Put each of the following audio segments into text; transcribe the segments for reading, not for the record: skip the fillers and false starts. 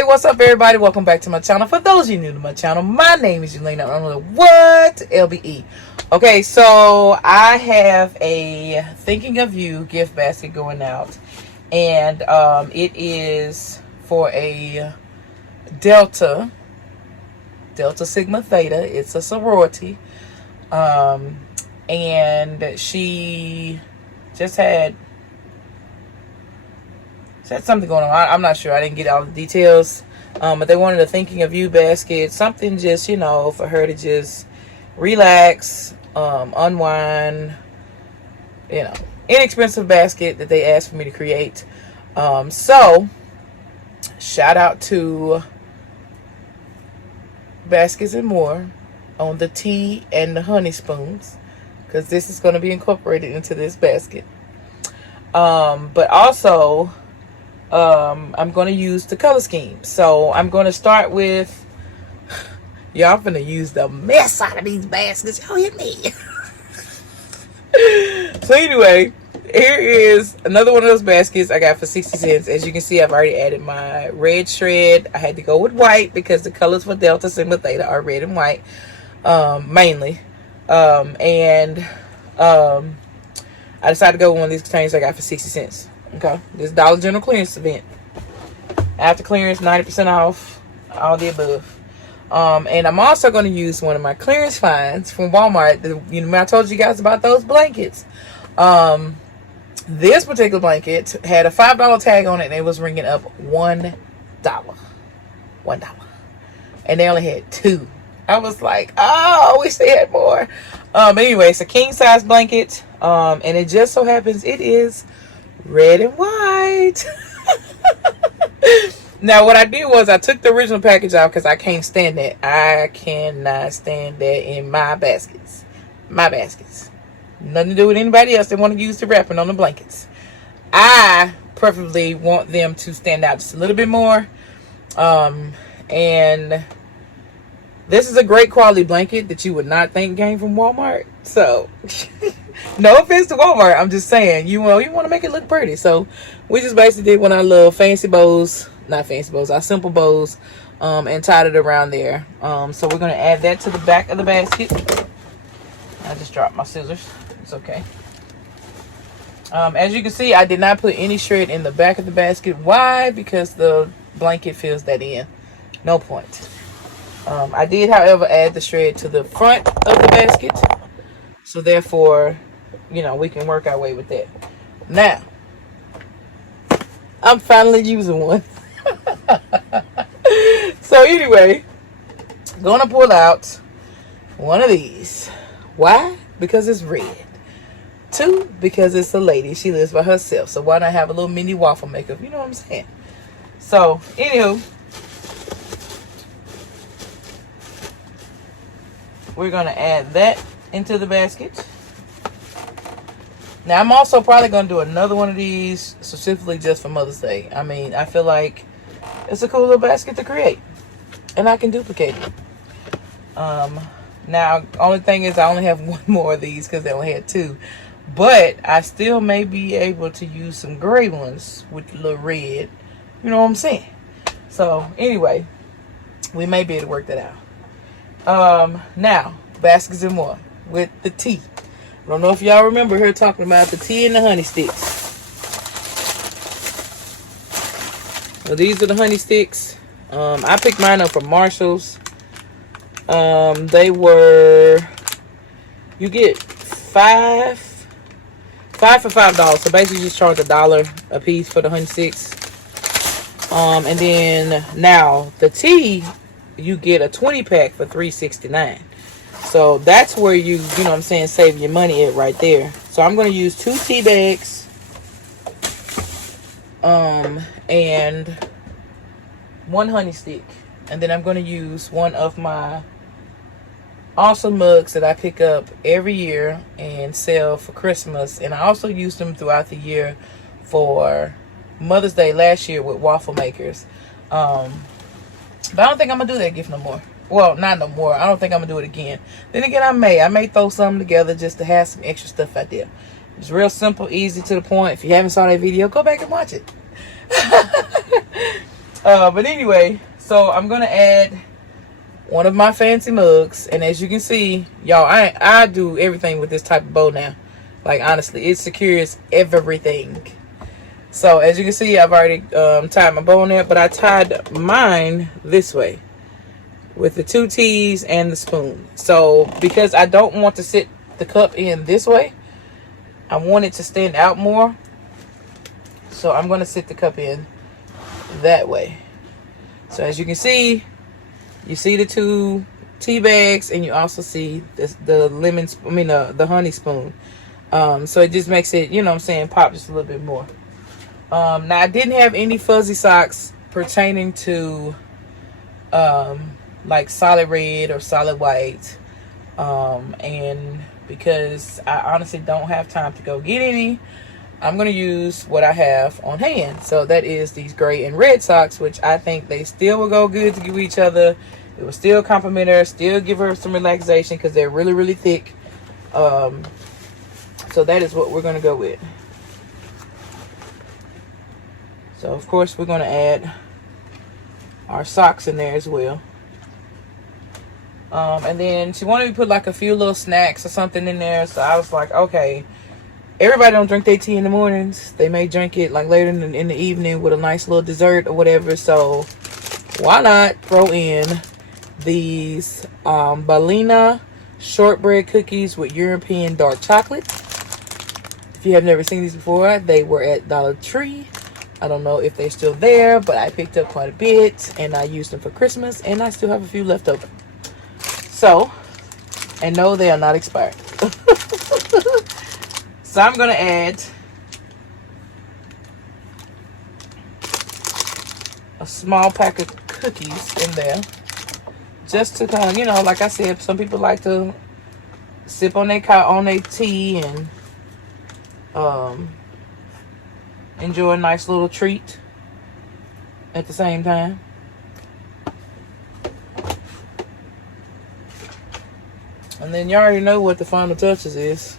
Hey, what's up, everybody? Welcome back to my channel. For those of you new to my channel, my name is Elena. I'm like, what? LBE. Okay, so I have a Thinking of You gift basket going out, and it is for a Delta Sigma Theta. It's a sorority, and she just had something going on. I'm not sure. I didn't get all the details. But they wanted a Thinking of You basket. Something just, for her to just relax, unwind. Inexpensive basket that they asked for me to create. So, shout out to Baskets and More on the tea and the honey spoons, because this is going to be incorporated into this basket. But also, I'm going to use the color scheme. So I'm going to start with, y'all finna use the mess out of these baskets. Oh, hit me. So anyway, here is another one of those baskets I got for 60 cents. As you can see, I've already added my red shred. I had to go with white because the colors for Delta Sigma Theta are red and white, mainly. I decided to go with one of these containers I got for 60 cents. Okay, this Dollar General clearance event. After clearance, 90% off, all the above. And I'm also going to use one of my clearance finds from Walmart. I told you guys about those blankets. This particular blanket had a $5 tag on it, and it was ringing up $1. $1. And they only had 2. I was like, oh, I wish they had more. Anyway, it's a king size blanket. And it just so happens it is red and white. Now what I did was I took the original package out because I can't stand that. I cannot stand that in my baskets. Nothing to do with anybody else that want to use the wrapping on the blankets. I preferably want them to stand out just a little bit more. And this is a great quality blanket that you would not think came from Walmart. So no offense to Walmart, I'm just saying, you want to make it look pretty. So we just basically did one of our little fancy bows, not fancy bows, our simple bows, and tied it around there. So we're going to add that to the back of the basket. I just dropped my scissors. It's okay. As you can see, I did not put any shred in the back of the basket. Why? Because the blanket fills that in. No point. I did, however, add the shred to the front of the basket. So therefore, we can work our way with that. Now, I'm finally using one. So anyway, gonna pull out one of these. Why? Because it's red. 2, because it's a lady. She lives by herself. So why not have a little mini waffle maker? You know what I'm saying? So, anywho, we're gonna add that into the basket. Now I'm also probably going to do another one of these specifically just for Mother's Day. I mean, I feel like it's a cool little basket to create, and I can duplicate it. Now, only thing is I only have one more of these because they only had 2, but I still may be able to use some gray ones with the little red. You know what I'm saying? So anyway, we may be able to work that out. Now, Baskets and More with the tea. I don't know if y'all remember her talking about the tea and the honey sticks. Well, these are the honey sticks. I picked mine up from Marshall's. They were, you get 5 for $5. So basically you just charge $1 a piece for the honey sticks. And then now the tea, you get a 20 pack for $3.69. So that's where you know what I'm saying, save your money at right there. So I'm going to use 2 tea bags. And 1 honey stick. And then I'm going to use one of my awesome mugs that I pick up every year and sell for Christmas. And I also use them throughout the year for Mother's Day last year with waffle makers. But I don't think I'm going to do that gift no more. Well, not no more. I don't think I'm going to do it again. Then again, I may throw something together just to have some extra stuff out there. It's real simple, easy, to the point. If you haven't saw that video, go back and watch it. But anyway, so I'm gonna add one of my fancy mugs, and as you can see, y'all, I do everything with this type of bow now. Like, honestly, it secures everything. So as you can see, I've already tied my bow on there, but I tied mine this way with the 2 T's and the spoon. So because I don't want to sit the cup in this way, I want it to stand out more. So I'm going to sit the cup in that way. So as you can see, you see the 2 tea bags, and you also see the lemon, the honey spoon. So it just makes it, you know what I'm saying, pop just a little bit more. Now I didn't have any fuzzy socks pertaining to like solid red or solid white, and because I honestly don't have time to go get any, I'm going to use what I have on hand. So that is these gray and red socks, which I think they still will go good to give each other. It will still compliment her, still give her some relaxation, because they're really, really thick. So that is what we're going to go with. So of course we're going to add our socks in there as well. And then she wanted me to put like a few little snacks or something in there. So I was like, okay, everybody don't drink their tea in the mornings. They may drink it like later in the evening with a nice little dessert or whatever. So why not throw in these Balina shortbread cookies with European dark chocolate. If you have never seen these before, they were at Dollar Tree. I don't know if they're still there, but I picked up quite a bit and I used them for Christmas, and I still have a few left over. So, and no, they are not expired. So I'm going to add a small pack of cookies in there, just to kind of, you know, like I said, some people like to sip on their tea and enjoy a nice little treat at the same time. And then you already know what the final touches is.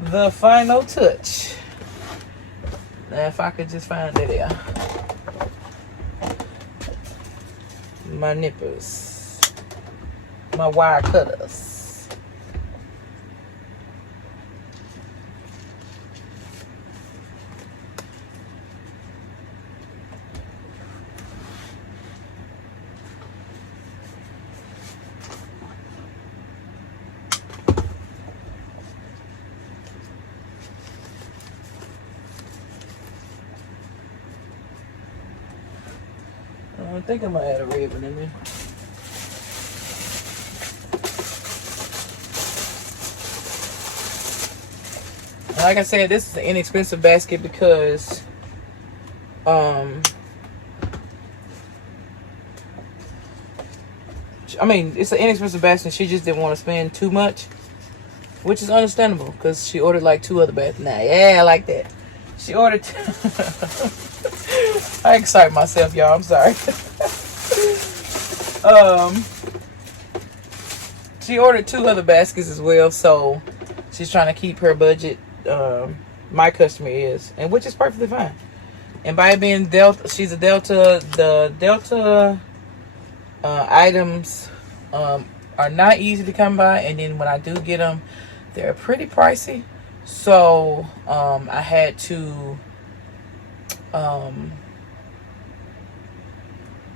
The final touch. Now if I could just find it there. My nippers. My wire cutters. I think I might add a ribbon in there. Like I said, this is an inexpensive basket because I mean, it's an inexpensive basket. She just didn't want to spend too much, which is understandable because she ordered like 2 other baskets. Nah, yeah, I like that. She ordered I excite myself, y'all. I'm sorry. She ordered 2 other baskets as well, so she's trying to keep her budget. My customer is, and which is perfectly fine. And by it being Delta, she's a Delta. The Delta items are not easy to come by, and then when I do get them, they're pretty pricey. So I had to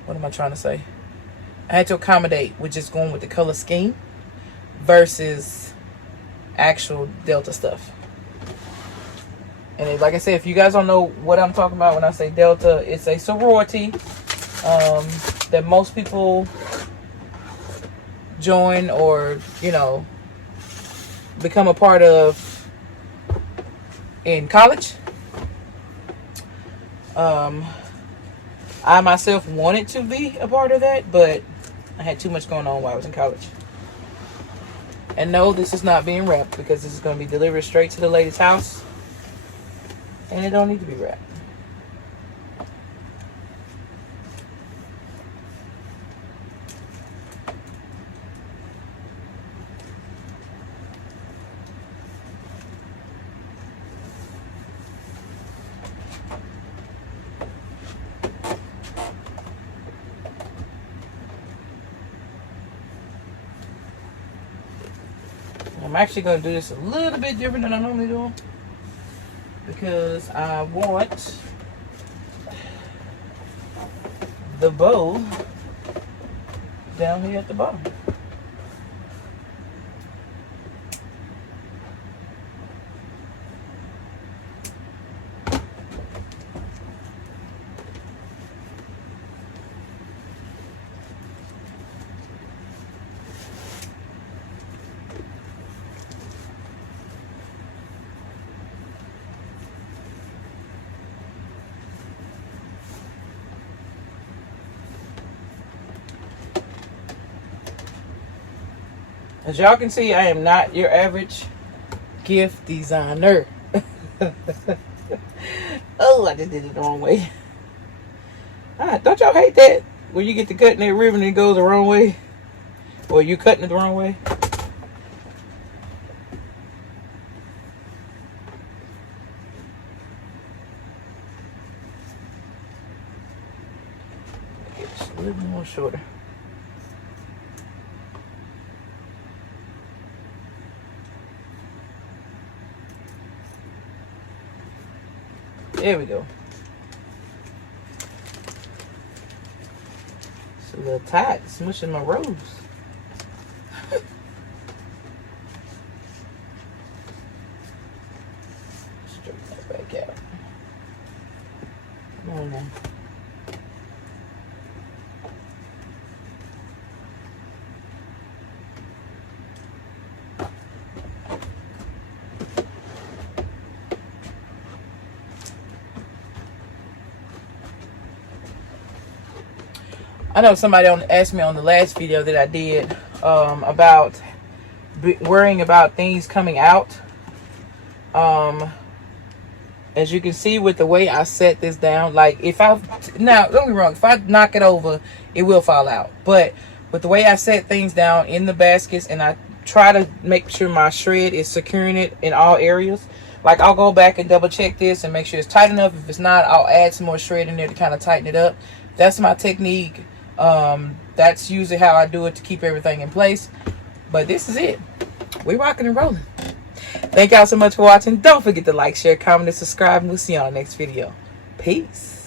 what am I trying to say? I had to accommodate with just going with the color scheme versus actual Delta stuff. And like I said, if you guys don't know what I'm talking about when I say Delta, it's a sorority that most people join or, you know, become a part of in college. I myself wanted to be a part of that, but I had too much going on while I was in college. And no, this is not being wrapped because this is going to be delivered straight to the lady's house. And it don't need to be wrapped. I'm actually going to do this a little bit different than I normally do, because I want the bow down here at the bottom. As y'all can see, I am not your average gift designer. Oh, I just did it the wrong way. Don't y'all hate that? When you get to cutting that ribbon and it goes the wrong way? Or you cutting it the wrong way? It's a little more shorter. There we go. It's a little tight, smushing my rose. Straighten that back out. Come on now. I know somebody asked me on the last video that I did about worrying about things coming out. As you can see with the way I set this down, like now don't get me wrong, if I knock it over, it will fall out. But with the way I set things down in the baskets, and I try to make sure my shred is securing it in all areas. Like I'll go back and double check this and make sure it's tight enough. If it's not, I'll add some more shred in there to kind of tighten it up. That's my technique. That's usually how I do it to keep everything in place. But this is it. We're rocking and rolling. Thank y'all so much for watching. Don't forget to like, share, comment, and subscribe. And we'll see you on the next video. Peace.